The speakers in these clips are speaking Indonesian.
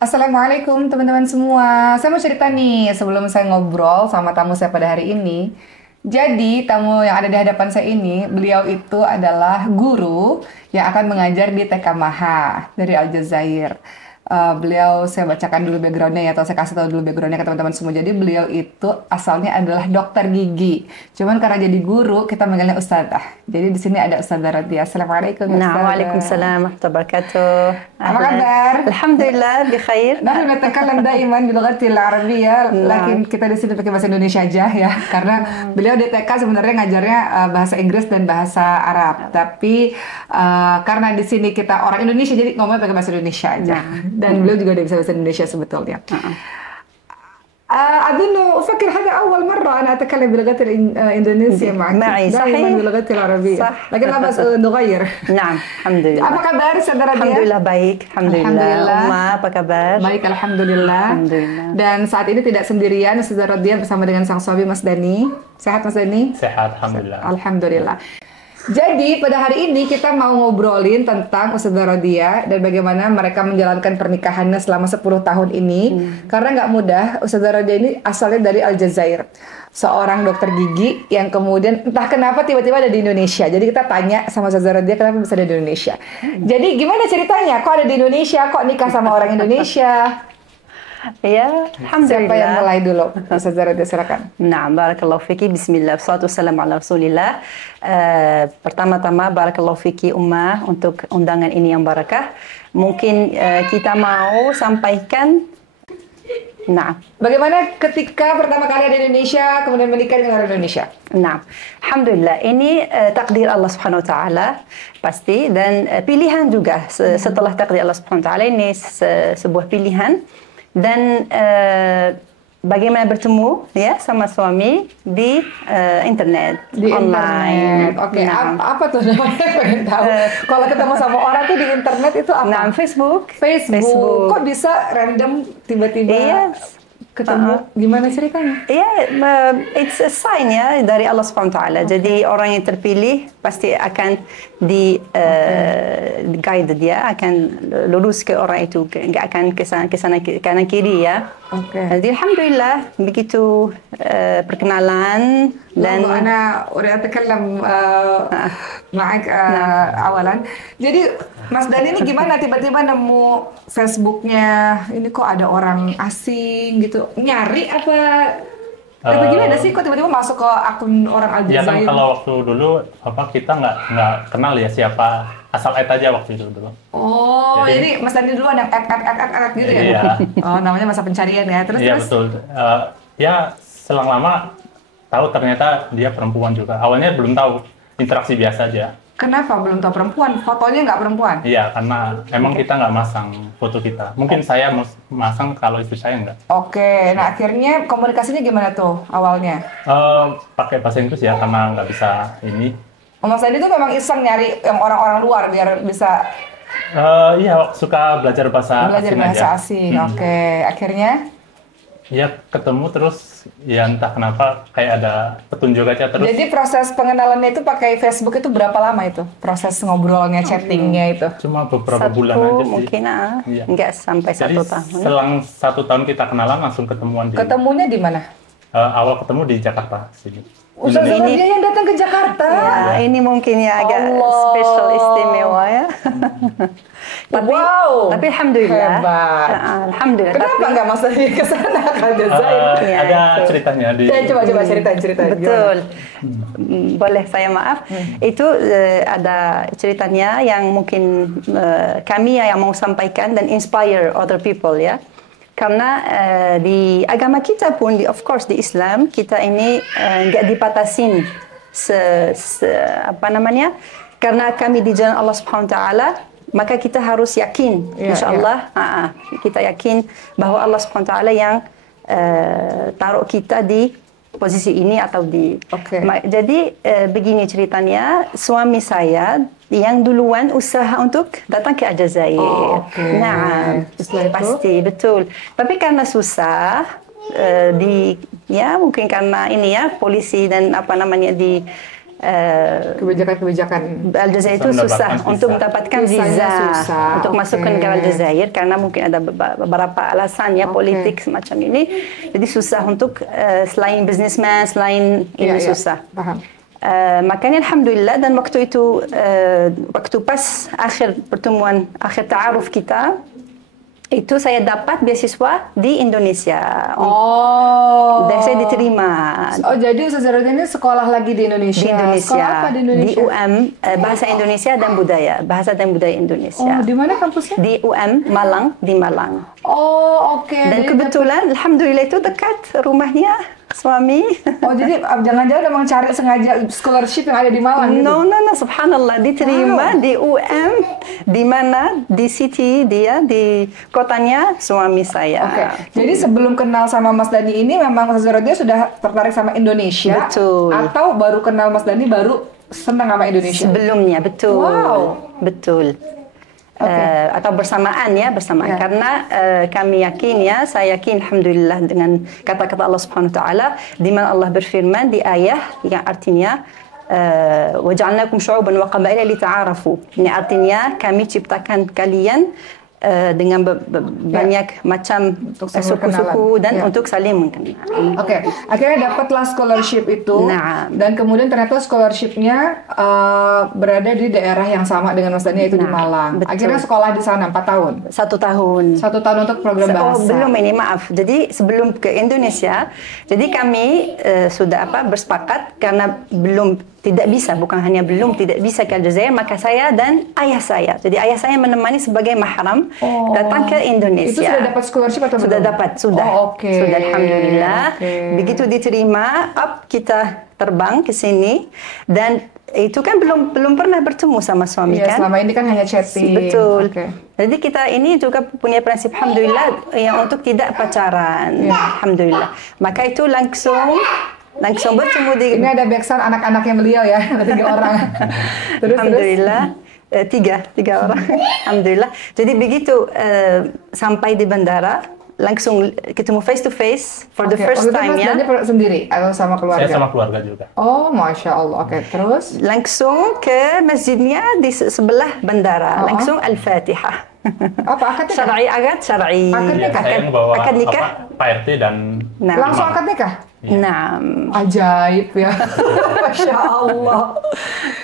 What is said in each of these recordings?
Assalamualaikum teman-teman semua. Saya mau cerita nih sebelum saya ngobrol sama tamu saya pada hari ini. Jadi tamu yang ada di hadapan saya ini, beliau itu adalah guru yang akan mengajar di TK Maha dari Aljazair. Beliau saya bacakan dulu backgroundnya ya, atau saya kasih tahu dulu backgroundnya ke teman-teman semua. Jadi beliau itu asalnya adalah dokter gigi. Cuman karena jadi guru, kita manggilnya Ustadzah. Jadi di sini ada Ustadzah Radia. Assalamualaikum ya نعم Ustadzah. وعليكم السلام ورحمة الله وبركاته Apa kabar? الحمد لله بخير Nahnu نتكلم دائما باللغة العربية, lakin kita di sini pakai bahasa Indonesia aja ya, karena beliau di TK sebenarnya ngajarnya bahasa Inggris dan bahasa Arab, tapi karena di sini kita orang Indonesia jadi ngomongnya pakai bahasa Indonesia aja, dan beliau juga udah bisa bahasa Indonesia sebetulnya. أظن أفكر هذا أول مرة أنا أتكلم باللغة الإندونيسية معك معي دائما صحيح باللغة العربية صح لكن لا بأس نغير. نعم الحمد لله Apa kabar saudara الحمد dia? لله baik الحمد لله Alhamdulillah. Uma apa kabar Baik, Alhamdulillah. Alhamdulillah. Dan saat ini tidak sendirian, Ustazah Rodia bersama dengan sang suami Mas Dani. Sehat Mas Dani? Sehat, alhamdulillah. Alhamdulillah. Jadi pada hari ini kita mau ngobrolin tentang Ustazah Rodia dan bagaimana mereka menjalankan pernikahannya selama 10 tahun ini. Karena nggak mudah, Ustazah Rodia ini asalnya dari Aljazair. Seorang dokter gigi yang kemudian entah kenapa tiba-tiba ada di Indonesia. Jadi kita tanya sama Ustazah Rodia kenapa bisa ada di Indonesia. Jadi gimana ceritanya? Kok ada di Indonesia? Kok nikah sama orang Indonesia? ya الحمد Siapa yang لله mulai dulu? Ustazah Rodia silakan. نعم بارك الله فيك بسم الله والصلاة والسلام على رسول الله pertama-tama barakallahu fiki Ummah untuk undangan ini yang barakah mungkin kita mau sampaikan nah Bagaimana ketika pertama kali ada di Indonesia, kemudian menikah dengan orang Indonesia? Nah, alhamdulillah ini takdir Allah Subhanahu wa taala pasti dan pilihan juga setelah takdir Allah Subhanahu wa taala ini sebuah pilihan dan bagaimana bertemu ya sama suami di internet Di online. internet. Oke, Nah. apa tuh namanya? Pengen tahu. Kalau ketemu sama orang tuh di internet itu apa? Nah, Facebook. Facebook. Kok bisa random tiba-tiba Yes. ketemu? Gimana ceritanya? Ya, it's a sign ya dari Allah Subhanahu wa taala. Jadi orang yang terpilih pasti akan di guide dia akan lurus ke orang itu, nggak akan ke sana kanan kiri ya. Oke. Jadi alhamdulillah begitu perkenalan dan أنا أريد أتكلم معك أولا. Jadi Mas Dani ini gimana tiba-tiba nemu Facebooknya? Ini kok ada orang asing gitu? Nyari apa gimana sih? Kok tiba-tiba masuk ke akun orang Ya kan Aljazair? kalau waktu dulu kita nggak kenal ya siapa, asal add aja waktu itu dulu. Oh, Jadi- ini Mas Dani duluan yang add gitu ya? Iya. Oh, namanya masa pencarian ya. Terus Iya terus. betul. Ya selang lama tahu ternyata dia perempuan juga. Awalnya belum tahu, interaksi biasa aja. Kenapa belum tahu perempuan? Fotonya nggak perempuan? Iya karena emang kita nggak masang foto kita. Mungkin saya masang kalau istri saya nggak. Oke, nah akhirnya komunikasinya gimana tuh awalnya? Pakai bahasa Inggris ya karena nggak bisa ini. Oh, Mas Dani tuh memang iseng nyari yang orang-orang luar biar bisa Iya suka belajar bahasa belajar asing bahasa aja. asing. Oke, akhirnya Ya ketemu terus ya entah kenapa kayak ada petunjuk aja terus. jadi proses pengenalannya itu pakai Facebook itu berapa lama itu? Proses ngobrolnya, chattingnya itu? Cuma beberapa satu bulan aja sih. mungkin Iya. nggak sampai Jadi 1 tahun. selang 1 tahun kita kenalan langsung ketemuan di Ketemunya di mana? awal ketemu di Jakarta sini. Ustazah Ini- Rodia yang datang ke Jakarta. Ya, ini mungkin ya agak Allah. special istimewa ya. Tapi alhamdulillah. Hebat. Alhamdulillah. Kenapa nggak Mas Dani ke sana ke Aljazair? Iya, Ada itu. ceritanya di Coba ceritain. Betul. Boleh saya maaf. Itu ada ceritanya yang mungkin kami yang mau sampaikan dan inspire other people ya. Karena di agama kita pun, of course di Islam kita ini nggak dibatasin apa namanya? Karena kami di jalan Allah Subhanahu Wa Taala, maka kita harus yakin, Iya, insya Allah, kita yakin bahwa Allah Subhanahu Wa Taala yang taruh kita di posisi ini atau di. Oke. Jadi begini ceritanya, suami saya yang duluan usaha untuk datang ke Aljazair. Oh, oke. Nah, Setelah itu? pasti betul. Tapi karena susah ya mungkin karena ini ya polisi dan apa namanya di Kebijakan-kebijakan. Aljazair itu susah untuk mendapatkan visa untuk masuk ke negara Aljazair karena mungkin ada beberapa alasan ya politik semacam ini. Jadi susah untuk selain businessman, selain ini susah. Paham. Makanya alhamdulillah dan waktu itu waktu pas akhir pertemuan akhir ta'aruf kita itu saya dapat beasiswa di Indonesia. Dan saya diterima. Oh, jadi Ustaz Zahrudin ini sekolah lagi di Indonesia. Di Indonesia. Sekolah apa di Indonesia? Di UM Bahasa Indonesia dan Budaya. Bahasa dan Budaya Indonesia. Oh, di mana kampusnya? Di UM Malang, di Malang. Oh, oke. Dan kebetulan alhamdulillah itu dekat rumahnya suami. Oh, jadi jangan-jangan memang cari sengaja scholarship yang ada di Malang gitu? No, subhanallah diterima di UM, di mana di city dia di kotanya suami saya. Oke. Jadi sebelum kenal sama Mas Dhani ini memang Ustaz Zahrudin sudah tertarik sama Indonesia? Betul. Atau baru kenal Mas Dhani baru senang sama Indonesia? Sebelumnya, betul. Wow. Betul. Atau bersamaan karena kami yakin ya, saya yakin alhamdulillah dengan kata-kata Allah Subhanahu wa taala di mana Allah berfirman di ayat yang artinya waja'alnakum syu'uban wa qabaila lita'arafu. Ini artinya kami ciptakan kalian dengan banyak macam suku-suku dan untuk saling mengenal. Oke, akhirnya dapatlah scholarship itu. Nah. Dan kemudian ternyata scholarshipnya berada di daerah yang sama dengan Mas Dhani, yaitu di Malang. Betul. Akhirnya sekolah di sana 4 tahun. 1 tahun. 1 tahun untuk program bahasa. Belum ini, maaf. Jadi sebelum ke Indonesia, jadi kami sudah bersepakat karena tidak bisa ke Aljazair, maka saya dan ayah saya. Jadi ayah saya menemani sebagai mahram datang ke Indonesia. Itu sudah dapat scholarship atau sudah belum? dapat, sudah. Oh, okay. Sudah alhamdulillah. Okay. Begitu diterima, kita terbang ke sini dan itu kan belum pernah bertemu sama suami kan? Selama ini kan hanya chatting. Betul. Okay. Jadi kita ini juga punya prinsip alhamdulillah yang untuk tidak pacaran. Alhamdulillah. Maka itu langsung bertemu di... Ini ada backsound anak-anaknya beliau ya, ada 3 orang. Alhamdulillah. Tiga orang. Alhamdulillah. Jadi begitu sampai di bandara, langsung ketemu face to face for the first time ya. Mas Dhani sendiri atau sama keluarga? Saya sama keluarga juga. Oh, Masya Allah. Oke, terus? Langsung ke masjidnya di sebelah bandara. Langsung Al-Fatihah. Apa akad nikah? Akad syar'i. Saya membawa akad nikah. Pak RT dan langsung akad nikah? Nah, ajaib ya. Masya Allah.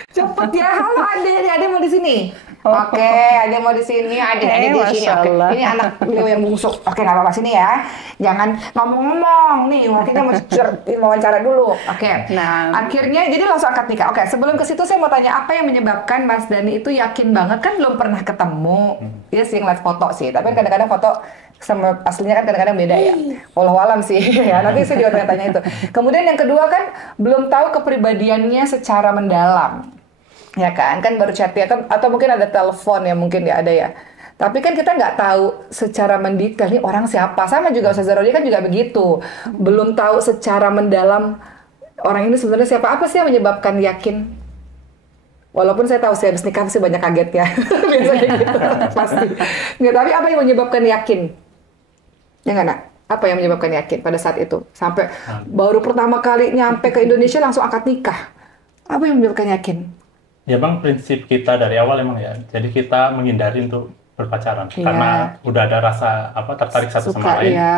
Cepet ya. Halo Ade mau di sini. Oke, Ade mau di sini. Ade di sini. Oke. Ini anak beliau yang bungsu. Oke, nggak apa-apa sini ya. Jangan ngomong-ngomong nih. Kita mau wawancara dulu. Oke. Nah, akhirnya jadi langsung akad nikah. Oke, sebelum ke situ saya mau tanya apa yang menyebabkan Mas Dhani itu yakin banget kan belum pernah ketemu. Dia sih ngeliat foto sih, tapi kadang-kadang foto sama aslinya kan kadang-kadang beda ya. Wallahualam sih ya. Nanti saya juga tanya-tanya itu. Kemudian yang kedua kan belum tahu kepribadiannya secara mendalam. Ya kan baru chat ya kan, atau mungkin ada telepon ya, mungkin ya ada ya. Tapi kan kita nggak tahu secara mendetail nih orang siapa. Sama juga Ustaz Zahrudin kan juga begitu. Belum tahu secara mendalam orang ini sebenarnya siapa. Apa sih yang menyebabkan yakin? Walaupun saya tahu sih habis nikah pasti banyak kaget ya. Biasanya gitu pasti. Nggak, tapi apa yang menyebabkan yakin? Ya nggak, Nak? Apa yang menyebabkan yakin pada saat itu? Sampai baru pertama kali nyampe ke Indonesia langsung akad nikah. Apa yang menyebabkan yakin? Ya Bang, prinsip kita dari awal emang ya. Jadi kita menghindari untuk berpacaran. Karena udah ada rasa tertarik satu sama lain. Iya.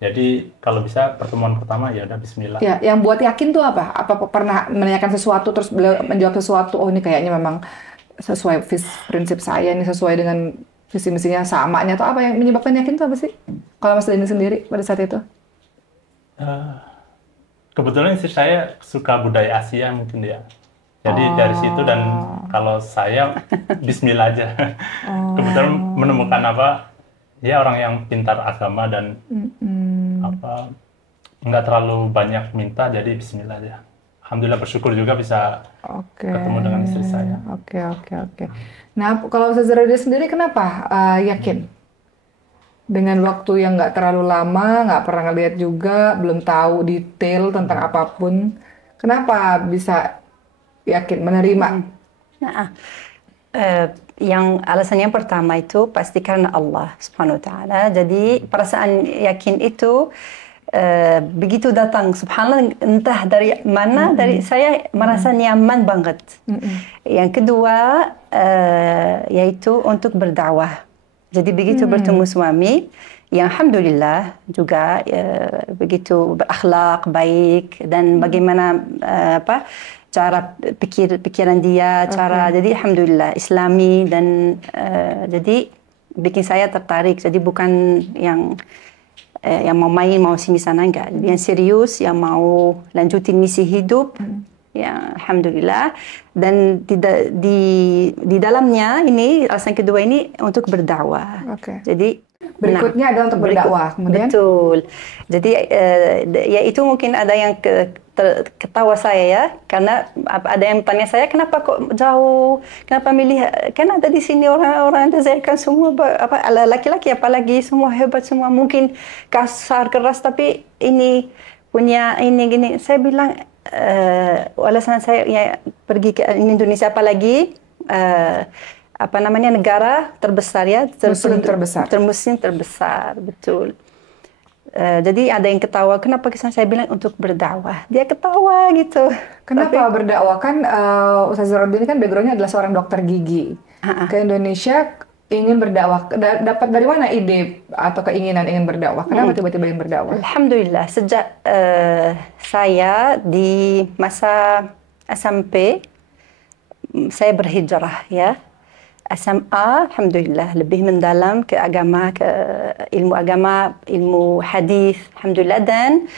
Jadi kalau bisa pertemuan pertama ya udah bismillah. Ya, yang buat yakin tuh apa? Apa pernah menanyakan sesuatu terus beliau menjawab sesuatu, oh ini kayaknya memang sesuai prinsip saya, ini sesuai dengan visi misinya samanya, atau apa yang menyebabkan yakin tuh apa sih? Kalau Mas Dhani sendiri pada saat itu? Kebetulan sih saya suka budaya Asia mungkin ya. Jadi dari situ, dan kalau saya bismillah aja. Kebetulan menemukan ya orang yang pintar agama dan nggak terlalu banyak minta, jadi bismillah aja. Alhamdulillah bersyukur juga bisa ketemu dengan istri saya. Oke. Nah, kalau Ustaz Zahrudin sendiri kenapa yakin? Dengan waktu yang nggak terlalu lama, nggak pernah ngeliat juga, belum tahu detail tentang apapun, kenapa bisa yakin menerima? Nah, yang alasan yang pertama itu pasti karena Allah Subhanahu wa taala. Jadi perasaan yakin itu begitu datang, subhanallah, entah dari mana, dari saya merasa nyaman banget. Yang kedua, yaitu untuk berdakwah. Jadi begitu bertemu suami, yang alhamdulillah juga begitu berakhlak baik, dan bagaimana cara pikiran dia, jadi alhamdulillah Islami, dan jadi bikin saya tertarik. Jadi bukan yang mau main, mau sini sana, enggak. Yang serius, yang mau lanjutin misi hidup, ya alhamdulillah. Dan di dalamnya ini, alasan kedua ini untuk berdakwah. Jadi berikutnya adalah untuk berdakwah. Kemudian betul. Jadi ya itu mungkin ada yang ketawa saya ya, karena ada yang tanya saya, kenapa kok jauh, kenapa milih, kan ada di sini orang-orang Aljazair kan semua laki-laki, apalagi semua hebat, semua mungkin kasar keras, tapi ini punya ini gini. Saya bilang alasan saya ya pergi ke Indonesia, apalagi negara terbesar ya, muslim terbesar, betul. Jadi ada yang ketawa, kenapa saya bilang untuk berdakwah. Dia ketawa gitu. Kenapa berdakwah? Kan Ustazah Rodia ini kan backgroundnya adalah seorang dokter gigi. Ke Indonesia ingin berdakwah. Dapat dari mana ide atau keinginan ingin berdakwah? Kenapa tiba-tiba ingin berdakwah? Alhamdulillah, sejak saya di masa SMP, saya berhijrah ya. SMA, alhamdulillah, lebih mendalam ke agama, ke ilmu agama, ilmu hadis, alhamdulillah. Dan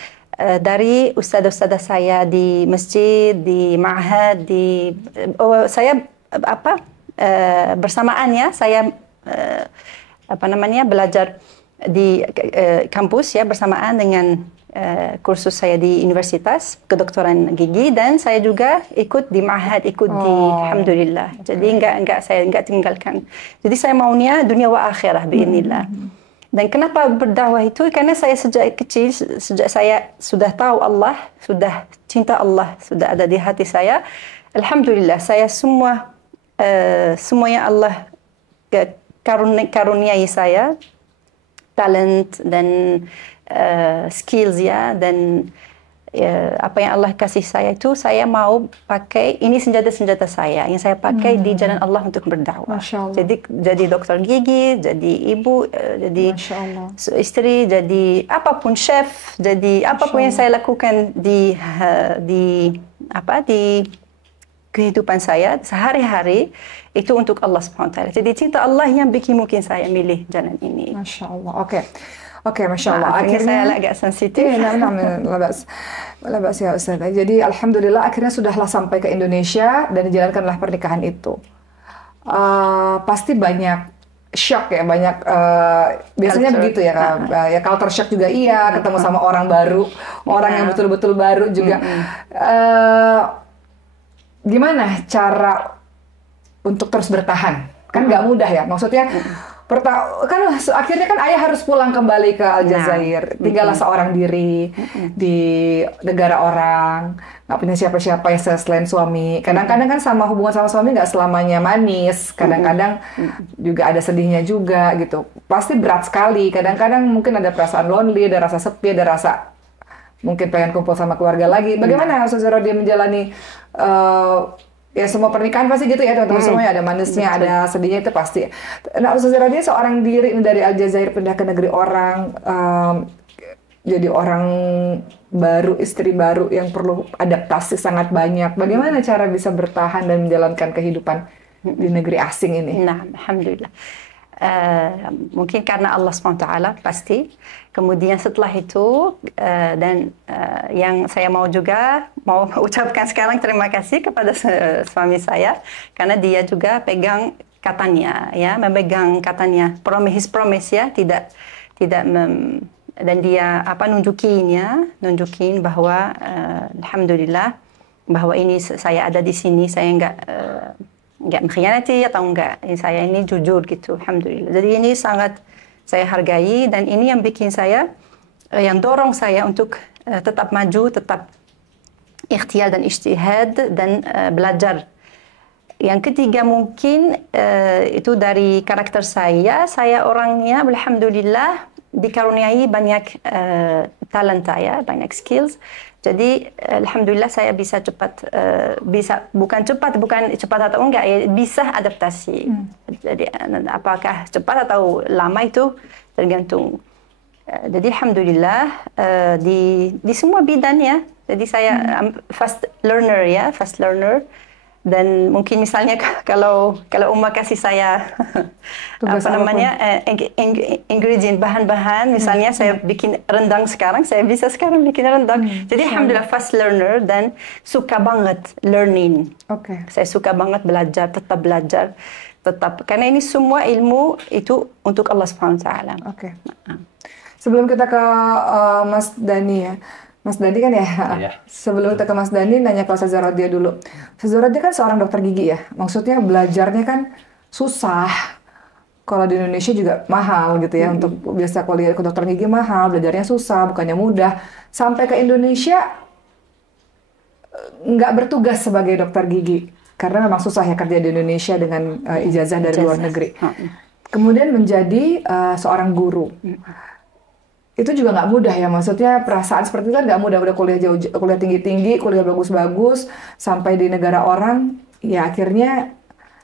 dari ustaz-ustazah saya di masjid, di ma'had, saya bersamaannya saya belajar di kampus ya, bersamaan dengan kursus saya di universitas kedokteran gigi, dan saya juga ikut di ma'had, alhamdulillah. Jadi saya enggak tinggalkan. Jadi saya maunya dunia wa akhirah biidznillah. Dan kenapa berdakwah itu? Karena saya sejak kecil, sejak saya sudah tahu Allah, sudah cinta Allah, sudah ada di hati saya. Alhamdulillah, saya semuanya Allah karuniai saya, talent dan skills ya, dan apa yang Allah kasih saya itu saya mau pakai. Ini senjata-senjata saya yang saya pakai di jalan Allah untuk berdakwah. Jadi dokter gigi, jadi ibu, jadi istri, jadi apapun, chef, jadi apapun yang saya lakukan di kehidupan saya sehari-hari itu untuk Allah Subhanahu wa taala. Jadi cinta Allah yang bikin mungkin saya milih jalan ini. Masya Allah. Oke, Masya Allah. Akhirnya saya agak sensitif. Labas ya Ustaz. Jadi alhamdulillah akhirnya sudahlah sampai ke Indonesia dan dijalankanlah pernikahan itu. Pasti banyak shock ya, banyak biasanya begitu ya. Ya culture shock juga iya, ketemu sama orang baru, orang yang betul-betul baru juga. Gimana cara untuk terus bertahan? Kan nggak mudah ya, maksudnya. Kan akhirnya kan ayah harus pulang kembali ke Aljazair, tinggallah seorang diri di negara orang, nggak punya siapa-siapa ya selain suami. Kadang-kadang kan sama hubungan sama suami nggak selamanya manis, kadang-kadang juga ada sedihnya juga gitu. Pasti berat sekali. Kadang-kadang mungkin ada perasaan lonely, ada rasa sepi, ada rasa mungkin pengen kumpul sama keluarga lagi. Bagaimana Ustazah Rodia menjalani ya semua pernikahan pasti gitu ya teman-teman semuanya, ada manisnya, ada sedihnya, itu pasti. Nah, Ustazah Rodia seorang diri dari Aljazair pindah ke negeri orang, jadi orang baru, istri baru yang perlu adaptasi sangat banyak. Bagaimana cara bisa bertahan dan menjalankan kehidupan di negeri asing ini? Nah, alhamdulillah. Mungkin karena Allah SWT pasti. Kemudian setelah itu yang saya mau ucapkan sekarang terima kasih kepada suami saya, karena dia juga pegang katanya ya, memegang katanya, his promise ya, tidak dan dia nunjukin bahwa alhamdulillah bahwa ini saya ada di sini, saya enggak mengkhianati atau enggak, saya ini jujur gitu, alhamdulillah. Jadi ini sangat saya hargai, dan ini yang bikin saya, yang dorong saya untuk tetap maju, tetap ikhtiar dan ijtihad dan belajar. Yang ketiga mungkin itu dari karakter saya orangnya alhamdulillah dikaruniai banyak talenta ya, banyak skills. Jadi alhamdulillah saya bisa cepat bukan cepat atau enggak ya, bisa adaptasi. Jadi apakah cepat atau lama itu tergantung. Jadi alhamdulillah di semua bidang ya. Jadi saya fast learner. Dan mungkin misalnya kalau Uma kasih saya ingredient bahan-bahan, misalnya saya bikin rendang sekarang, saya bisa sekarang bikin rendang. Jadi alhamdulillah fast learner dan suka banget learning. Saya suka banget belajar, tetap karena ini semua ilmu itu untuk Allah Subhanahu wa taala. Sebelum kita ke Mas Dhani ya. Mas Dhani kan ya, sebelum kita ke Mas Dhani nanya ke Ustazah Rodia dulu. Ustazah Rodia kan seorang dokter gigi ya, maksudnya belajarnya kan susah. Kalau di Indonesia juga mahal gitu ya, untuk biasa kuliah ke dokter gigi mahal, belajarnya susah, bukannya mudah. Sampai ke Indonesia nggak bertugas sebagai dokter gigi, karena memang susah ya kerja di Indonesia dengan ijazah dari luar negeri. Kemudian menjadi seorang guru. Itu juga nggak mudah ya, maksudnya perasaan seperti itu kan nggak mudah, udah kuliah tinggi-tinggi, kuliah bagus-bagus, sampai di negara orang, ya akhirnya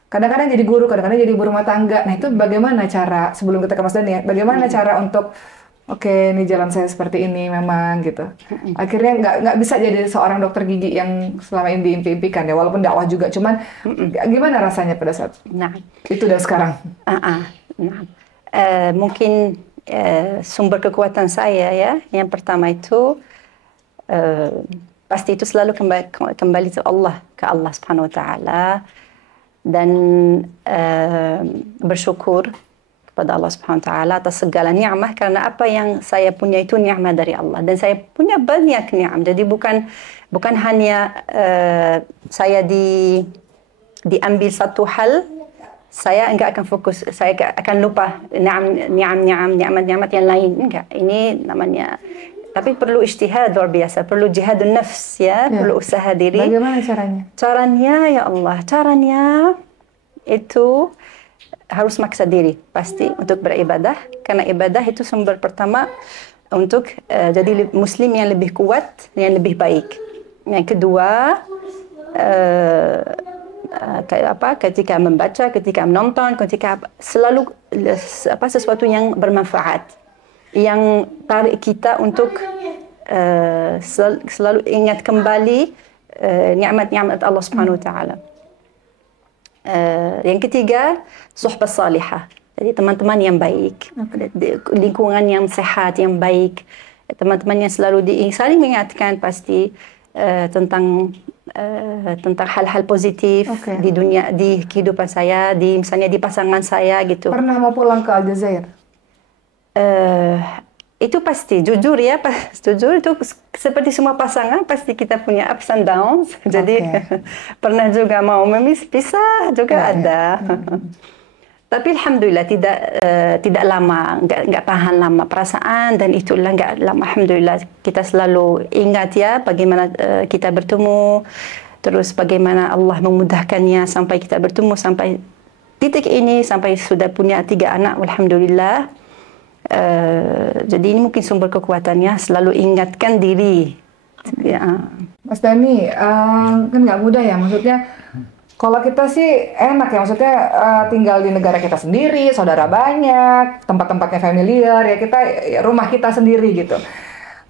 kadang-kadang jadi guru, kadang-kadang jadi ibu rumah tangga. Nah itu bagaimana cara, sebelum kita ke Mas Dhani ya, bagaimana cara untuk, ini jalan saya seperti ini memang gitu. Akhirnya nggak bisa jadi seorang dokter gigi yang selama ini diimpi-impikan ya, walaupun dakwah juga, cuman gimana rasanya pada saat itu dan sekarang? Mungkin sumber kekuatan saya ya, yang pertama itu pasti itu selalu kembali ke Allah Subhanahu wa taala, dan bersyukur kepada Allah Subhanahu wa taala atas segala nikmat, karena apa yang saya punya itu nikmat dari Allah, dan saya punya banyak nikmat. Jadi bukan hanya saya diambil satu hal, saya enggak akan fokus, saya akan lupa nikmat yang lain. Enggak, ini namanya, tapi perlu ijtihad luar biasa, perlu jihadun nafs ya, perlu usaha diri. Bagaimana caranya? Caranya ya Allah, itu harus maksa diri pasti untuk beribadah, karena ibadah itu sumber pertama untuk jadi muslim yang lebih kuat, yang lebih baik. Yang kedua, ketika membaca, ketika menonton, ketika selalu sesuatu yang bermanfaat, yang tarik kita untuk selalu ingat kembali nikmat-nikmat Allah Subhanahu wa taala. Yang ketiga, suhbah salihah. Jadi teman-teman yang baik, lingkungan yang sehat, yang baik, teman-teman yang selalu saling mengingatkan pasti tentang hal-hal positif di dunia, di kehidupan saya, misalnya di pasangan saya gitu. Pernah mau pulang ke Aljazair? Itu pasti, jujur ya, jujur itu seperti semua pasangan pasti kita punya ups and downs. Jadi pernah juga mau pisah juga ada. Tapi alhamdulillah tidak lama, enggak tahan lama perasaan, dan itulah enggak lama. Alhamdulillah kita selalu ingat ya bagaimana kita bertemu, terus bagaimana Allah memudahkannya sampai kita bertemu sampai titik ini, sampai sudah punya 3 anak, alhamdulillah. Jadi ini mungkin sumber kekuatannya, selalu ingatkan diri. Ya. Mas Dhani, kan nggak mudah ya, maksudnya. Kalau kita sih enak ya, maksudnya tinggal di negara kita sendiri, saudara banyak, tempat-tempatnya familiar, ya kita rumah kita sendiri gitu.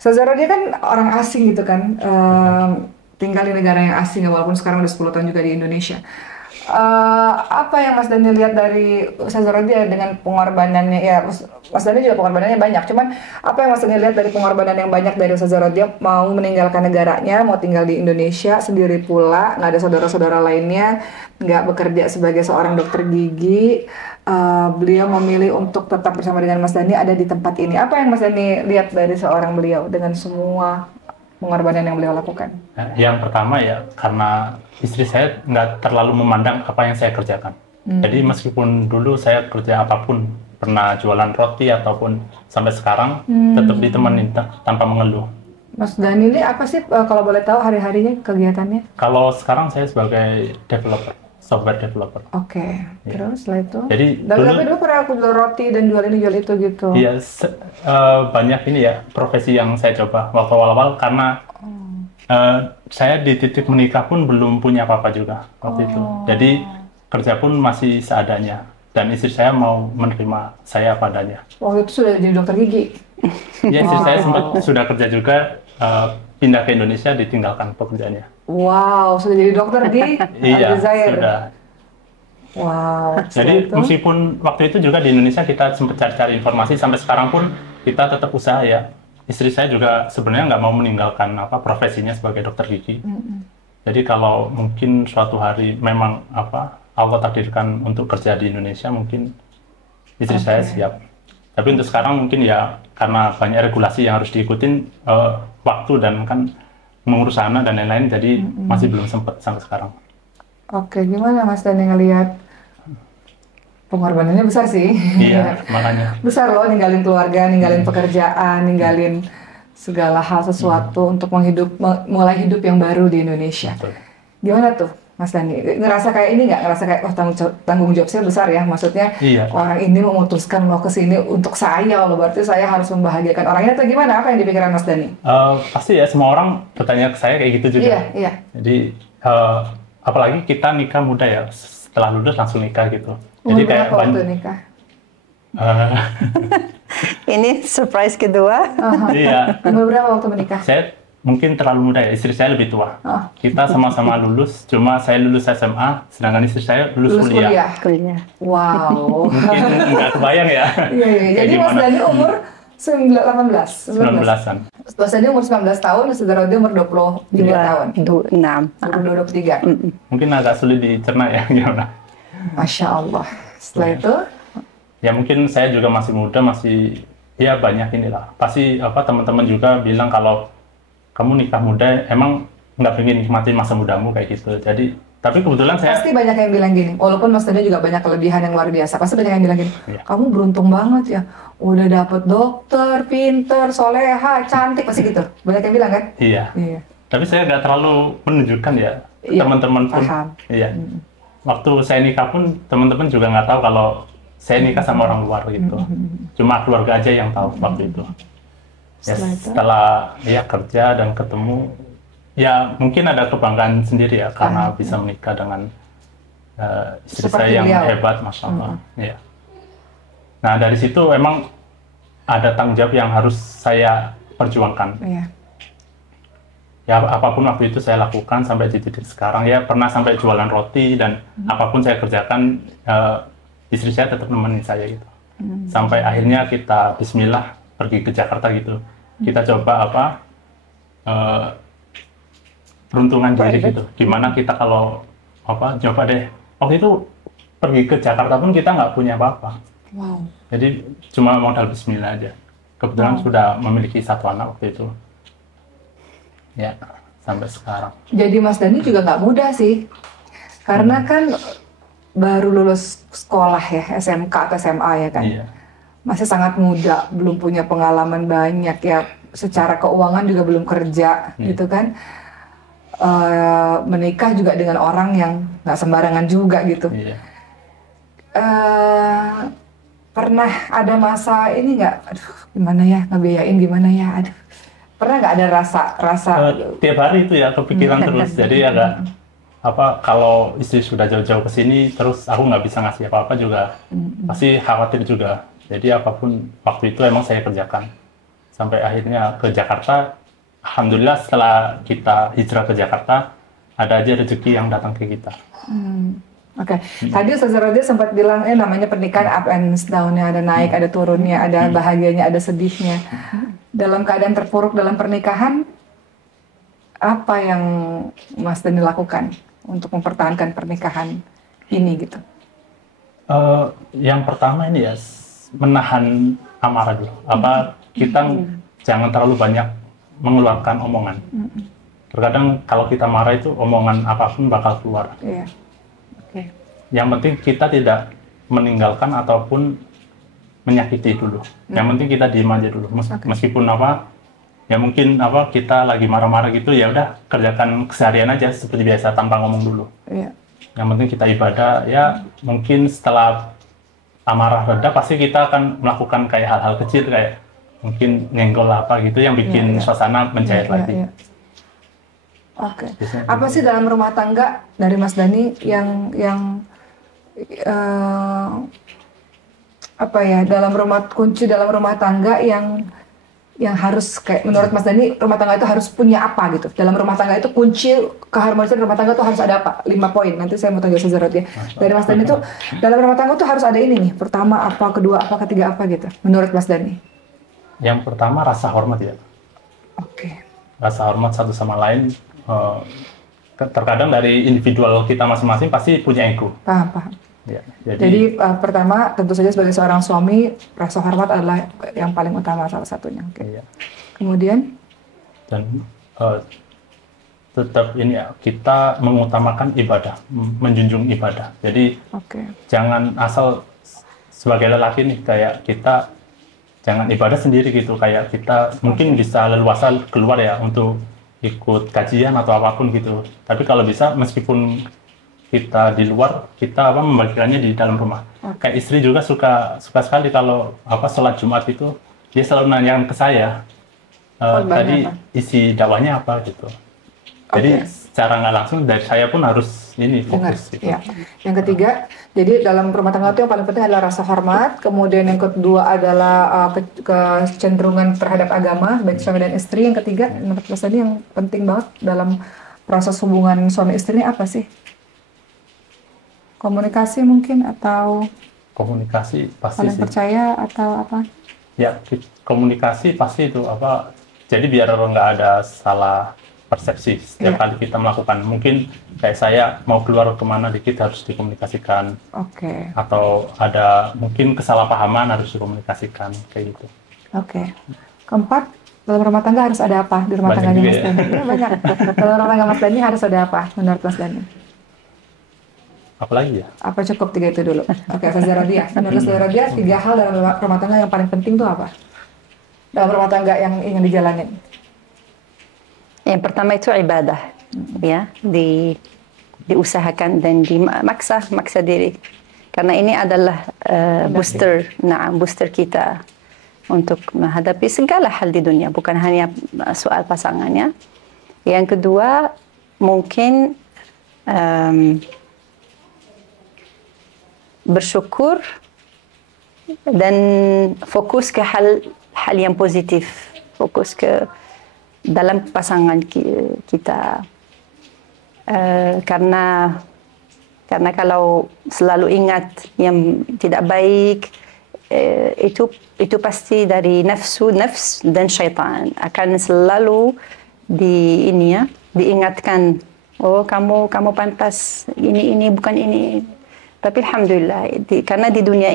Ustazah Rodia kan orang asing gitu kan, tinggal di negara yang asing, walaupun sekarang udah 10 tahun juga di Indonesia. Apa yang Mas Dhani lihat dari Ustazah Rodia dengan pengorbanannya, ya Mas Dhani juga pengorbanannya banyak, cuman apa yang Mas Dhani lihat dari pengorbanan yang banyak dari Ustazah Rodia, mau meninggalkan negaranya, mau tinggal di Indonesia sendiri pula, nggak ada saudara-saudara lainnya, nggak bekerja sebagai seorang dokter gigi, beliau memilih untuk tetap bersama dengan Mas Dhani ada di tempat ini. Apa yang Mas Dhani lihat dari seorang beliau dengan semua pengorbanan yang beliau lakukan? Yang pertama ya, karena istri saya nggak terlalu memandang apa yang saya kerjakan. Jadi meskipun dulu saya kerja apapun, pernah jualan roti ataupun sampai sekarang, tetap ditemenin tanpa mengeluh. Mas Dhani ini apa sih kalau boleh tahu hari-harinya kegiatannya? Kalau sekarang saya sebagai developer. software developer. Oke. Iya. Terus setelah itu? Jadi Tapi dulu pernah aku jual roti dan jual ini jual itu gitu. Iya, banyak ini ya profesi yang saya coba waktu awal-awal karena saya di titik menikah pun belum punya apa-apa juga waktu itu. Jadi kerja pun masih seadanya dan istri saya mau menerima saya padanya. Waktu itu sudah jadi dokter gigi. Ya, istri saya sudah kerja juga, pindah ke Indonesia ditinggalkan pekerjaannya. Wow, sudah jadi dokter di Iya, Aljazair. sudah. Wow. Jadi setelah itu? meskipun waktu itu juga di Indonesia kita sempat cari-cari informasi, sampai sekarang pun kita tetap usaha ya. Istri saya juga sebenarnya nggak mau meninggalkan profesinya sebagai dokter gigi. Jadi kalau mungkin suatu hari memang Allah takdirkan untuk kerja di Indonesia, mungkin istri saya siap. Tapi untuk sekarang mungkin ya karena banyak regulasi yang harus diikutin, waktu dan kan mengurus anak dan lain-lain, jadi masih belum sempat sampai sekarang. Oke, gimana Mas Dani ngelihat pengorbanannya besar sih? Iya, makanya. Besar loh, ninggalin keluarga, ninggalin pekerjaan, ninggalin segala hal sesuatu untuk mulai hidup yang baru di Indonesia. Betul. Gimana tuh Mas Dani? Ngerasa kayak ini nggak? Ngerasa kayak, tanggung jawab saya besar ya? Maksudnya Iya. orang ini memutuskan loh kesini untuk saya loh, berarti saya harus membahagiakan orangnya atau gimana? Apa yang dipikirkan Mas Dani? Pasti ya, semua orang bertanya ke saya kayak gitu juga. Iya, iya. Jadi apalagi kita nikah muda ya, setelah lulus langsung nikah gitu. Jadi Umur kayak berapa waktu nikah? Ini surprise kedua. Iya, Umur berapa waktu menikah? saya mungkin terlalu muda ya, istri saya lebih tua. Oh. Kita sama-sama lulus, cuma saya lulus SMA, sedangkan istri saya lulus kuliah. Kuliah. Wow. Mungkin nggak kebayang ya. Iya, iya. Kayak Jadi Mas gimana. Dani umur 18. 19-an. Mas Dani umur 19 tahun, Saudara Rodi umur 23 tahun. 26. 23. Mungkin agak sulit dicerna ya, gimana? Masya Allah. Setelah itu, Ya mungkin saya juga masih muda, masih ya banyak inilah. Pasti teman-teman juga bilang kalau kamu nikah muda, emang nggak pengen nikmatin masa mudamu kayak gitu. Jadi, tapi kebetulan saya pasti banyak yang bilang gini, walaupun Mas Dani juga banyak kelebihan yang luar biasa, pasti banyak yang bilang gini, Iya. kamu beruntung banget ya, udah dapet dokter, pinter, soleha, cantik, pasti gitu. Banyak yang bilang kan? iya. Iya. Tapi saya nggak terlalu menunjukkan ya, Iya, teman-teman pun. paham. Iya. Waktu saya nikah pun teman-teman juga nggak tahu kalau saya nikah sama orang luar gitu. Cuma keluarga aja yang tahu waktu itu. Ya, Setelah itu? setelah ya kerja dan ketemu, ya mungkin ada kebanggaan sendiri ya karena bisa menikah dengan istri Seperti saya yang beliau. hebat, masya Allah. Ya. Nah dari situ emang ada tanggung jawab yang harus saya perjuangkan. Iya. Ya apapun waktu itu saya lakukan sampai di titik sekarang, ya pernah sampai jualan roti dan apapun saya kerjakan, istri saya tetap nemenin saya gitu. Sampai akhirnya kita bismillah pergi ke Jakarta gitu. Kita coba peruntungan diri gitu. Gimana kita kalau coba deh. Waktu itu pergi ke Jakarta pun kita nggak punya apa-apa. Wow. Jadi cuma modal bismillah aja. Kebetulan sudah memiliki satu anak waktu itu. Ya, sampai sekarang. Jadi Mas Dani juga nggak mudah sih, karena kan baru lulus sekolah ya, SMK atau SMA ya kan. Iya. Masih sangat muda, belum punya pengalaman banyak ya, secara keuangan juga belum kerja gitu kan. Menikah juga dengan orang yang nggak sembarangan juga gitu. Iya. Pernah ada masa ini nggak, aduh gimana ya, ngebiayain gimana ya, aduh. Pernah nggak ada rasa Tiap hari itu ya kepikiran terus. Jadi agak kalau istri sudah jauh-jauh ke sini terus aku nggak bisa ngasih apa-apa juga, pasti khawatir juga. Jadi apapun waktu itu emang saya kerjakan sampai akhirnya ke Jakarta. Alhamdulillah setelah kita hijrah ke Jakarta ada aja rezeki yang datang ke kita. Oke. Tadi Ustaz Rodi sempat bilang namanya pernikahan up and down-nya, ada naik, ada turunnya, ada bahagianya, ada sedihnya. Dalam keadaan terpuruk dalam pernikahan, apa yang Mas Dani lakukan untuk mempertahankan pernikahan ini gitu? Yang pertama ini ya menahan amarah dulu. Kita jangan terlalu banyak mengeluarkan omongan. Terkadang kalau kita marah itu omongan apapun bakal keluar. Iya. Oke. Yang penting kita tidak meninggalkan ataupun menyakiti dulu. Yang penting kita diem aja dulu. Meskipun ya mungkin kita lagi marah-marah gitu, ya udah kerjakan keseharian aja seperti biasa tanpa ngomong dulu. Iya. Yang penting kita ibadah, ya mungkin setelah amarah reda pasti kita akan melakukan kayak hal-hal kecil kayak mungkin nyenggol apa gitu yang bikin suasana mencair lagi. Oke. Apa sih dalam rumah tangga dari Mas Dhani yang apa ya, kunci dalam rumah tangga yang harus kayak menurut Mas Dhani rumah tangga itu harus punya apa gitu? Dalam rumah tangga itu kunci keharmonisan rumah tangga itu harus ada apa? 5 poin. Nanti saya mau tanya Ustaz Zarot ya. Dari Mas Dhani itu dalam rumah tangga itu harus ada ini nih. Pertama apa, kedua apa, ketiga apa gitu. Menurut Mas Dhani. Yang pertama rasa hormat ya. Oke. Rasa hormat satu sama lain. Terkadang dari individual kita masing-masing pasti punya ego. Paham. Ya, jadi pertama tentu saja sebagai seorang suami rasa hormat adalah yang paling utama salah satunya. Oke. Iya. Kemudian dan tetap ini ya, kita mengutamakan ibadah, menjunjung ibadah. Jadi jangan asal sebagai lelaki nih kayak kita jangan ibadah sendiri gitu, kayak kita mungkin bisa leluasa keluar ya untuk ikut kajian atau apapun gitu. Tapi kalau bisa meskipun kita di luar, kita membagikannya di dalam rumah. Kayak istri juga suka sekali kalau sholat Jumat itu dia selalu nanyakan ke saya tadi isi dakwahnya apa gitu. Jadi secara nggak langsung dari saya pun harus ini fokus. Gitu. Ya. Yang ketiga, jadi dalam rumah tangga itu yang paling penting adalah rasa hormat. Kemudian yang kedua adalah kecenderungan terhadap agama baik suami dan istri. Yang ketiga, menurut Mas Dhani yang penting banget dalam proses hubungan suami istri ini apa sih? Komunikasi mungkin atau komunikasi pasti saling percaya atau apa? Ya, komunikasi pasti itu jadi biar nggak ada salah persepsi setiap kali kita melakukan. Mungkin kayak saya mau keluar kemana dikit harus dikomunikasikan. Atau ada mungkin kesalahpahaman harus dikomunikasikan kayak gitu. Keempat, dalam rumah tangga harus ada apa di rumah tangganya Mas Dhani? Ya, banyak. Dalam rumah tangga Mas Dhani harus ada apa menurut Mas Dhani? Apalagi ya? Apa cukup 3 itu dulu? Ustaz Zaradia. Menurut Ustaz Zaradia, 3 hal dalam rumah tangga yang paling penting itu apa? Dalam rumah tangga yang ingin dijalanin. Yang pertama itu ibadah, ya, diusahakan dan maksa diri. Karena ini adalah booster kita untuk menghadapi segala hal di dunia, bukan hanya soal pasangannya. Yang kedua, mungkin bersyukur dan fokus ke hal yang positif, fokus ke dalam pasangan kita, karena kalau selalu ingat yang tidak baik, itu pasti dari nafs dan syaitan akan selalu diingatkan, kamu pantas ini bukan ini. Tapi alhamdulillah, karena di dunia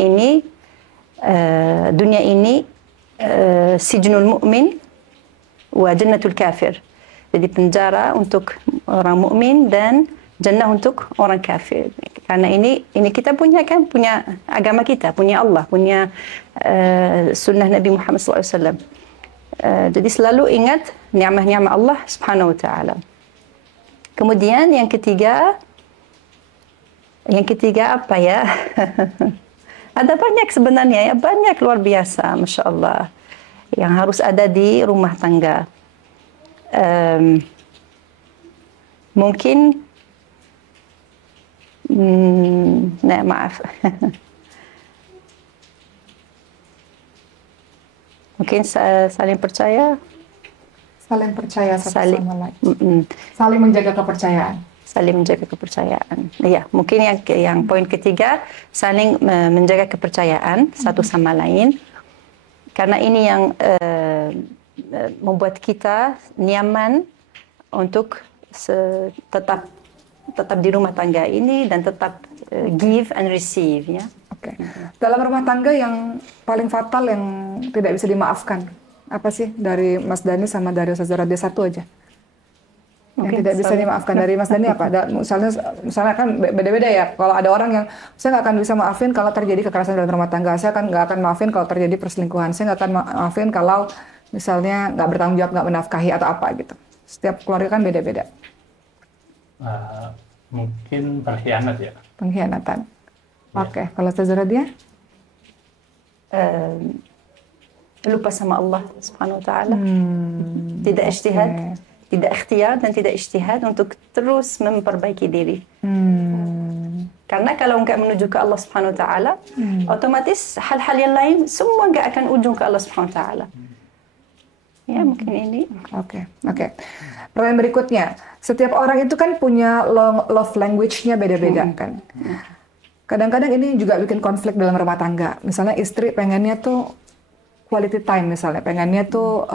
ini sijnul mu'min wa jannatul kafir. Jadi penjara untuk orang mukmin dan jannah untuk orang kafir. Karena ini kita punya agama kita, punya Allah, punya sunnah Nabi Muhammad SAW. Jadi selalu ingat ni'mah-ni'mah Allah Subhanahu wa taala. Kemudian yang ketiga apa ya? Ada banyak sebenarnya, ya, banyak luar biasa, Masya Allah, yang harus ada di rumah tangga. Mungkin, maaf. Mungkin saling percaya. Saling percaya satu sama lain. Saling menjaga kepercayaan. Saling menjaga kepercayaan. Ya, mungkin yang poin ketiga, saling menjaga kepercayaan satu sama lain. Karena ini yang membuat kita nyaman untuk tetap di rumah tangga ini dan tetap give and receive, ya. Dalam rumah tangga yang paling fatal yang tidak bisa dimaafkan, apa sih dari Mas Dhani sama dari Ustaz Zaradia? Satu aja. Yang tidak bisa dimaafkan dari Mas Dhani apa? Misalnya kan beda-beda ya. Kalau ada orang yang saya nggak akan bisa maafin kalau terjadi kekerasan dalam rumah tangga, saya nggak akan maafin kalau terjadi perselingkuhan, saya nggak akan maafin kalau misalnya nggak bertanggung jawab, nggak menafkahi atau apa gitu. Setiap keluarga kan beda-beda. Mungkin berkhianat ya. Pengkhianatan. Oke, kalau Ustazah Radia? Lupa sama Allah Subhanahu wa taala. Tidak ijtihad, tidak ikhtiar dan tidak ijtihad untuk terus memperbaiki diri. Karena kalau enggak menuju ke Allah Subhanahu wa taala, otomatis hal-hal yang lain semua enggak akan ujung ke Allah Subhanahu wa taala. Ya, mungkin ini. Oke. Pertanyaan berikutnya, setiap orang itu kan punya love language-nya beda-beda kan. Kadang-kadang ini juga bikin konflik dalam rumah tangga. Misalnya istri pengennya tuh quality time misalnya, pengennya tuh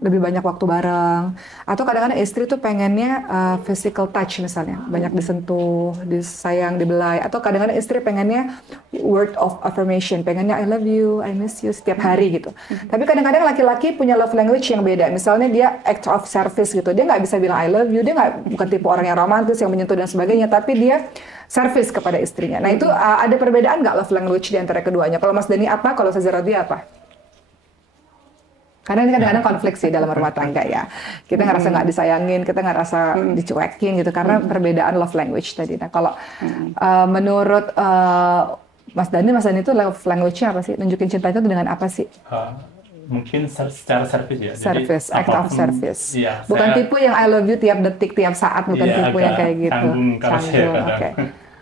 lebih banyak waktu bareng. Atau kadang-kadang istri tuh pengennya physical touch misalnya, banyak disentuh, disayang, dibelai. Atau kadang-kadang istri pengennya word of affirmation, pengennya I love you, I miss you setiap hari gitu. Tapi kadang-kadang laki-laki punya love language yang beda. Misalnya dia act of service gitu, dia nggak bisa bilang I love you, dia bukan tipe orang yang romantis, yang menyentuh dan sebagainya, tapi dia service kepada istrinya. Nah itu ada perbedaan nggak love language di antara keduanya? Kalau Mas Dani apa? Kalau Ustazah Radia apa? Karena ini kadang-kadang konflik sih dalam rumah tangga ya. Kita ngerasa nggak disayangin, kita ngerasa dicuekin gitu karena perbedaan love language tadi. Nah kalau menurut Mas Dani itu love language-nya apa sih? Nunjukin cinta itu dengan apa sih? Mungkin secara service ya. Service, jadi, act of service. Iya, bukan tipe yang I love you tiap detik, tiap saat, bukan tipe yang kayak gitu. Canggung. Okay.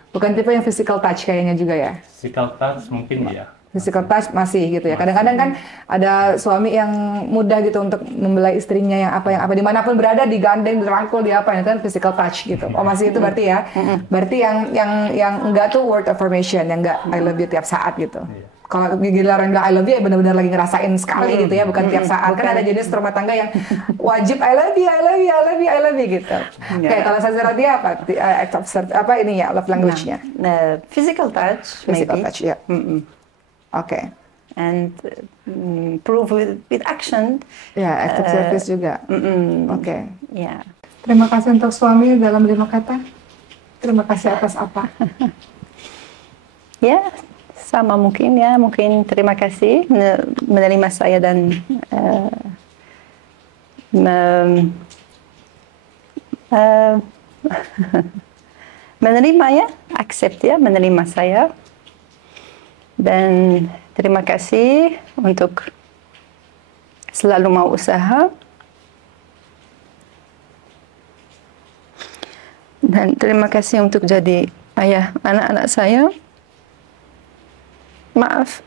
Bukan tipe yang physical touch kayaknya juga ya. Physical touch mungkin ya. Physical touch masih gitu ya. Kadang-kadang kan ada suami yang mudah gitu untuk membelai istrinya yang apa dimanapun berada, digandeng, dirangkul, di apa itu kan physical touch gitu. Oh masih itu berarti ya. Berarti yang enggak tuh word affirmation, yang enggak I love you tiap saat gitu. Kalau giliran bilang I love you ya benar-benar lagi ngerasain sekali gitu ya, bukan tiap saat. Kan ada jenis rumah tangga yang wajib I love you, I love you, I love you, I love you gitu. Kayak kalau Ustazah Radia apa? Act of service apa ini ya love language-nya? Physical touch, Physical maybe. touch ya. Oke. And prove with action. Ya, act of service juga. Oke. Ya. Terima kasih untuk suami dalam 5 kata. Terima kasih atas apa? Ya, sama mungkin ya. Mungkin terima kasih menerima saya dan menerima ya, accept ya, menerima saya. Dan terima kasih untuk selalu mau usaha. Dan terima kasih untuk jadi ayah anak-anak saya. Maaf.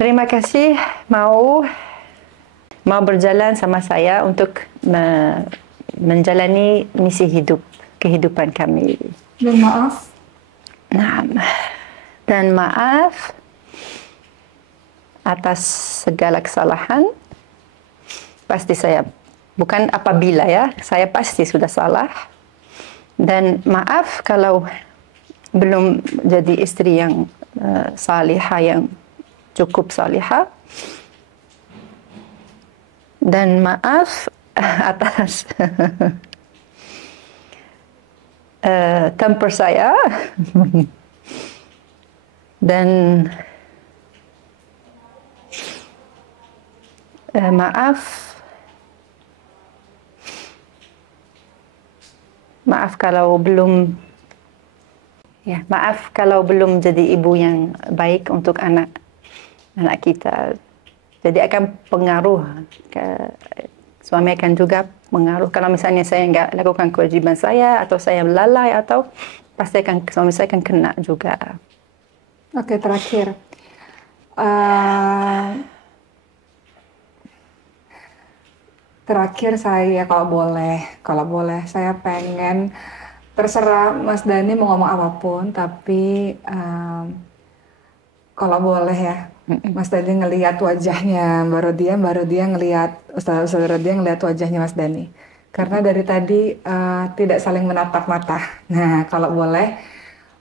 Terima kasih mau berjalan sama saya untuk menjalani misi kehidupan kami. Dan maaf. Nah, dan maaf atas segala kesalahan. Pasti saya, bukan apabila ya, saya pasti sudah salah. Dan maaf kalau belum jadi istri yang salihah, yang cukup salihah. Dan maaf atas temper saya. Dan maaf kalau belum jadi ibu yang baik untuk anak kita. Jadi akan pengaruh suami akan juga mengaruh. Kalau misalnya saya nggak lakukan kewajiban saya atau saya lalai atau pasti suami saya akan kena juga. Oke, terakhir. Terakhir saya kalau boleh saya pengen, terserah Mas Dani mau ngomong apapun, tapi kalau boleh ya, Mas Dani ngelihat wajahnya Mbak Rodia ngelihat Ustazah Rodia ngelihat wajahnya Mas Dani. Karena dari tadi tidak saling menatap mata. Nah, kalau boleh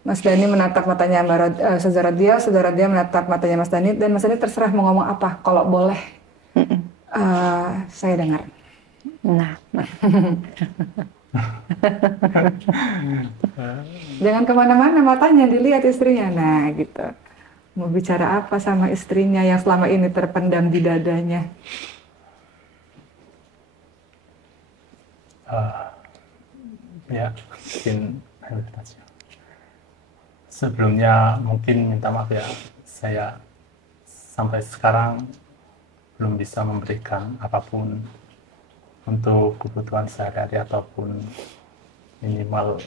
Mas Dani menatap matanya Ustazah Rodia menatap matanya Mas Dani, dan Mas Dani terserah mau ngomong apa. Kalau boleh, saya dengar. Nah. Jangan kemana-mana, matanya dilihat istrinya. Nah, gitu. Mau bicara apa sama istrinya yang selama ini terpendam di dadanya? Ya, mungkin sebelumnya mungkin minta maaf ya, saya sampai sekarang belum bisa memberikan apapun untuk kebutuhan sehari-hari ataupun minimal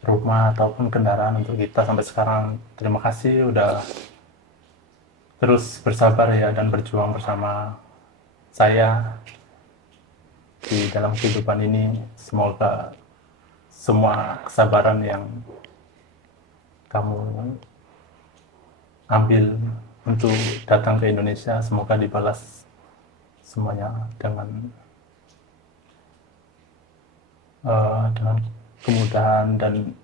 rumah ataupun kendaraan untuk kita sampai sekarang. Terima kasih udah terus bersabar ya dan berjuang bersama saya di dalam kehidupan ini. Semoga semua kesabaran yang kamu ambil untuk datang ke Indonesia, semoga dibalas semuanya dengan kemudahan, dan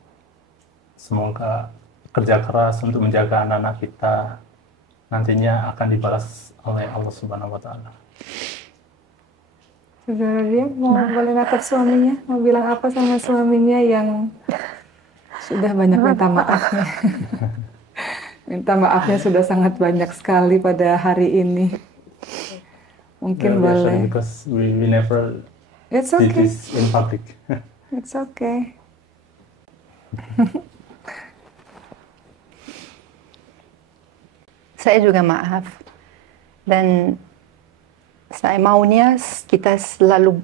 semoga kerja keras untuk menjaga anak-anak kita nantinya akan dibalas oleh Allah Subhanahu wa Ta'ala. Saudara dia boleh natap suaminya, mau bilang apa sama suaminya yang sudah banyak minta maafnya. Minta maafnya sudah sangat banyak sekali pada hari ini. Mungkin boleh. Because we never It's did okay. this in public. It's okay. Saya juga maaf, dan saya maunya kita selalu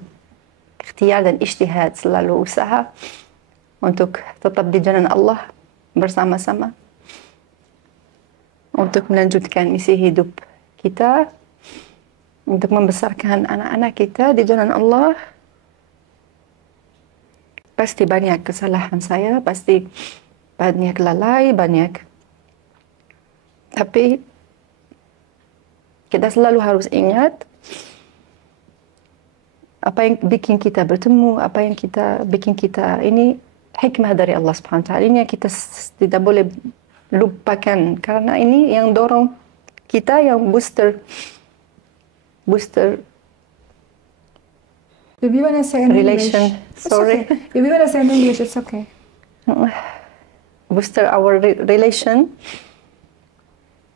ikhtiar dan ijtihad, selalu usaha untuk tetap di jalan Allah bersama-sama, untuk melanjutkan misi hidup kita, untuk membesarkan anak-anak kita di jalan Allah. Pasti banyak kesalahan saya, pasti banyak lalai, banyak. Tapi kita selalu harus ingat apa yang bikin kita bertemu, apa yang bikin kita ini hikmah dari Allah Subhanahu wa Ta'ala. Ini yang kita tidak boleh lupakan, karena ini yang dorong kita, yang booster. If you wanna say in Relation, English, sorry. It's okay. If you wanna say in English, it's okay. Booster our relation.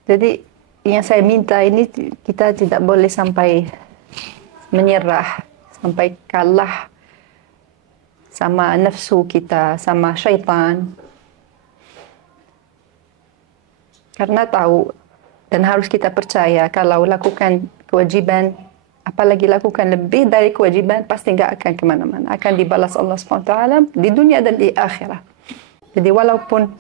Jadi yang saya minta ini, kita tidak boleh sampai menyerah, sampai kalah sama nafsu kita, sama syaitan. Karena tahu dan harus kita percaya kalau lakukan kewajiban, apalagi lakukan lebih dari kewajiban, pasti nggak akan kemana-mana. Akan dibalas Allah SWT di dunia dan di akhirat. Jadi walaupun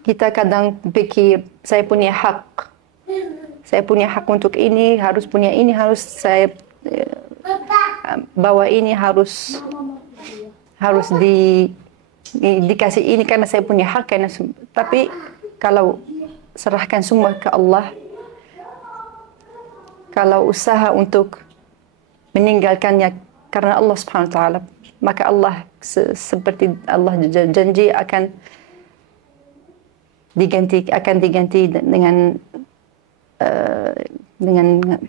kita kadang pikir saya punya hak untuk ini, harus punya ini, harus saya bawa ini, harus dikasih ini karena saya punya hak, tapi kalau serahkan semua ke Allah, kalau usaha untuk meninggalkannya karena Allah Subhanahu wa Ta'ala, maka Allah seperti Allah janji akan diganti dengan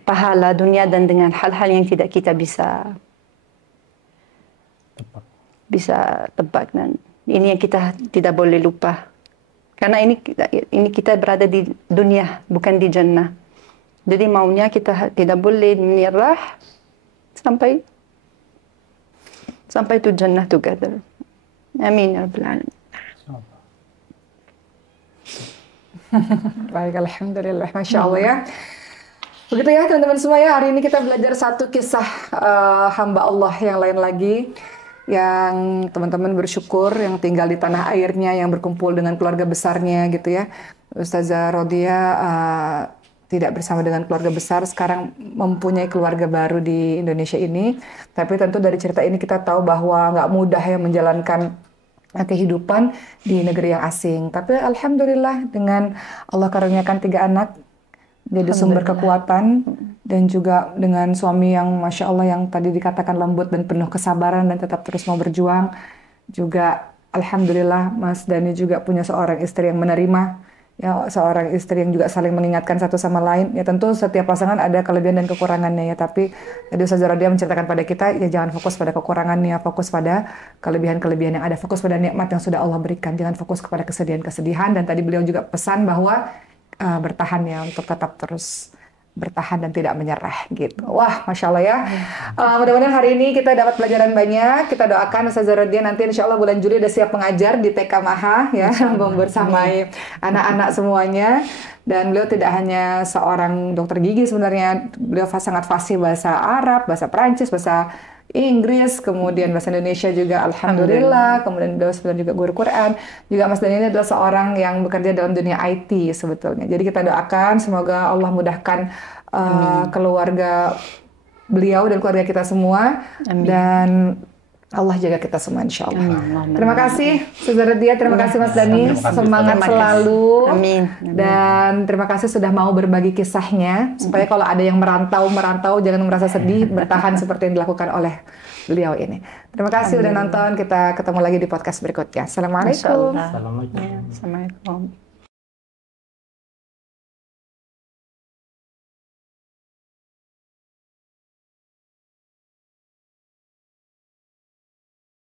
pahala dunia dan dengan hal-hal yang tidak kita bisa tebak. Dan ini yang kita tidak boleh lupa, karena ini kita berada di dunia, bukan di jannah. Jadi maunya kita tidak boleh menyerah sampai to jannah together. Amin ya rabbal alamin. Baik, alhamdulillah, masya Allah ya. Begitu ya teman-teman semua ya, hari ini kita belajar satu kisah hamba Allah yang lain lagi, yang teman-teman bersyukur, yang tinggal di tanah airnya, yang berkumpul dengan keluarga besarnya gitu ya. Ustazah Rodia tidak bersama dengan keluarga besar, sekarang mempunyai keluarga baru di Indonesia ini. Tapi tentu dari cerita ini kita tahu bahwa nggak mudah ya menjalankan kehidupan di negeri yang asing. Tapi alhamdulillah dengan Allah karuniakan 3 anak jadi sumber kekuatan, dan juga dengan suami yang masya Allah yang tadi dikatakan lembut dan penuh kesabaran dan tetap terus mau berjuang. Juga alhamdulillah Mas Dhani juga punya seorang istri yang menerima, ya seorang istri yang juga saling mengingatkan satu sama lain. Ya tentu setiap pasangan ada kelebihan dan kekurangannya ya, tapi tadi Ustazah Rodia menceritakan pada kita ya jangan fokus pada kekurangannya, fokus pada kelebihan-kelebihan yang ada, fokus pada nikmat yang sudah Allah berikan, jangan fokus kepada kesedihan-kesedihan. Dan tadi beliau juga pesan bahwa bertahan ya, untuk tetap terus bertahan dan tidak menyerah gitu. Wah, Masya Allah ya. Mudah-mudahan hari ini kita dapat pelajaran banyak. Kita doakan Ustazah Rodia nanti insya Allah bulan Juli udah siap mengajar di TK Maha ya, membersamai anak-anak semuanya. Dan beliau tidak hanya seorang dokter gigi sebenarnya, beliau sangat fasih bahasa Arab, bahasa Perancis, bahasa Inggris, kemudian bahasa Indonesia juga alhamdulillah. Kemudian beliau sebenarnya juga guru Quran. Juga Mas Dani ini adalah seorang yang bekerja dalam dunia IT sebetulnya. Jadi kita doakan semoga Allah mudahkan keluarga beliau dan keluarga kita semua. Amin. Dan Allah jaga kita semua insya Allah. Amin. Terima kasih Ustazah Rodia, terima kasih Mas Dani, semangat selalu. Amin. Dan terima kasih sudah mau berbagi kisahnya, supaya kalau ada yang merantau jangan merasa sedih, bertahan seperti yang dilakukan oleh beliau ini. Terima kasih udah nonton, kita ketemu lagi di podcast berikutnya. Assalamualaikum. Assalamualaikum. Assalamualaikum.